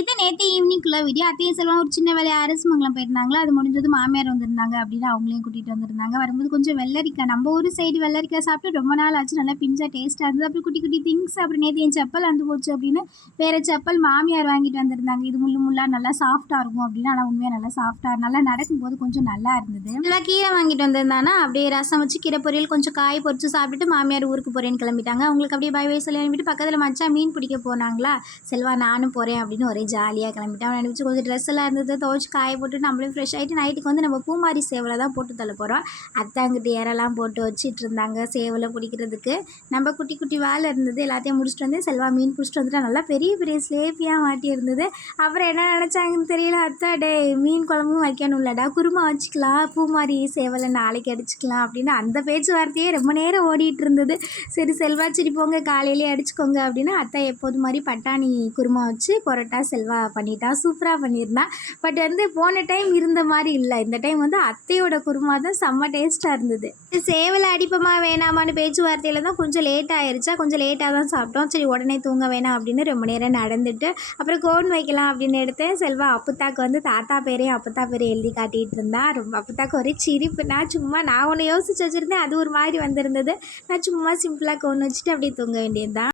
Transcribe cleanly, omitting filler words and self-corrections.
இது நேத்து ஈவினிங்குள்ள வீடியோ. அத்தையும் செல்வம் ஒரு சின்ன வேலையா அரசமங்கலம் போயிருந்தாங்களா, அது முடிஞ்சதும் மாமியார் வந்திருந்தாங்க அப்படின்னு அவங்களையும் கூட்டிட்டு வந்திருந்தாங்க. வரும்போது கொஞ்சம் வெள்ளரிக்காய் நம்ம ஊர் சைடு வெள்ளரிக்காய் சாப்பிட்டு ரொம்ப நாள் ஆச்சு. நல்லா பிஞ்சா டேஸ்ட்டா இருந்தது. அப்புறம் குட்டி குட்டி திங்ஸ் அப்புறம் நேத்து என் செப்பல் அந்து போச்சு அப்படின்னு வேற செப்பல் மாமியார் வாங்கிட்டு வந்திருந்தாங்க. இது முள்ளு முள்ளா நல்லா சாஃப்ட்டா இருக்கும் அப்படின்னு. ஆனால் உண்மையாக நல்லா சாஃப்ட்டா நல்லா நடக்கும்போது கொஞ்சம் நல்லா இருந்தது. நல்லா கீரை வாங்கிட்டு வந்திருந்தானா அப்படியே ரசம் வச்சு கீரை பொரியல் கொஞ்சம் காய் பொரிச்சு சாப்பிட்டுட்டு மாமியார் ஊருக்கு போறேன்னு கிளம்பிட்டாங்க. அவங்களுக்கு அப்படியே பை பை சொல்லி அனுப்பிட்டு பக்கத்தில் மச்சான் மீன் பிடிக்க போனாங்களா, செல்வா நானும் போகிறேன் அப்படின்னு ஒரே ஜாலியாக கிளம்பிட்டேன். அவன் நினச்சி கொஞ்சம் ட்ரெஸ் எல்லாம் இருந்தது துவச்சி காய போட்டு நம்மளும் ஃப்ரெஷ் ஆகிட்டு நைட்டுக்கு வந்து நம்ம பூமாரி சேவலை தான் போட்டு தள்ள போகிறோம். அத்தை அங்கிட்டு இறலாம் போட்டு வச்சிட்டு இருந்தாங்க சேவலை பிடிக்கிறதுக்கு. நம்ம குட்டி குட்டி வேலை இருந்தது எல்லாத்தையும் முடிச்சுட்டு வந்து செல்வா மீன் பிடிச்சிட்டு வந்துட்டு நல்லா பெரிய பெரிய ஸ்லேப்பியாக மாட்டி இருந்தது. அப்புறம் என்ன நினச்சாங்கன்னு தெரியல, அத்தை டே மீன் குழம்பும் வைக்கணும்லடா, குருமா வச்சுக்கலாம், பூமாரி சேவலை நாளைக்கு அடிச்சுக்கலாம் அப்படின்னு அந்த பேச்சுவார்த்தையே ரொம்ப நேரம் ஓடிட்டு இருந்தது. சரி செல்வா சரி போங்க காலையிலேயே அடிச்சுக்கோங்க அப்படின்னு அத்தை எப்போது மாதிரி பட்டாணி குருமா வச்சு பரோட்டா செல்வா பண்ணிட்டா. சூப்பராக பண்ணியிருந்தான். பட் வந்து போன டைம் இருந்த மாதிரி இல்லை, இந்த டைம் வந்து அத்தையோட குருமா தான் செம்ம டேஸ்ட்டாக இருந்தது. சேவலை அடிப்பமா வேணாமான்னு பேச்சுவார்த்தையில் தான் கொஞ்சம் லேட் ஆயிடுச்சா, கொஞ்சம் லேட்டாக தான் சாப்பிட்டோம். சரி உடனே தூங்க வேணாம் அப்படின்னு ரொம்ப நேரம் நடந்துட்டு அப்புறம் கோன் வைக்கலாம் அப்படின்னு எடுத்தேன். செல்வா அப்புத்தாக்கு வந்து தாத்தா பேரையும் அப்பத்தா பேரையும் எழுதி காட்டிகிட்டு இருந்தா. ரொம்ப அப்புத்தாக்கு ஒரே சிரிப்பு. நான் ஒன்று யோசிச்சு வச்சுருந்தேன், அது ஒரு மாதிரி வந்திருந்தது. நான் சும்மா சிம்பிளாக கோன் வச்சுட்டு அப்படியே தூங்க வேண்டியது தான்.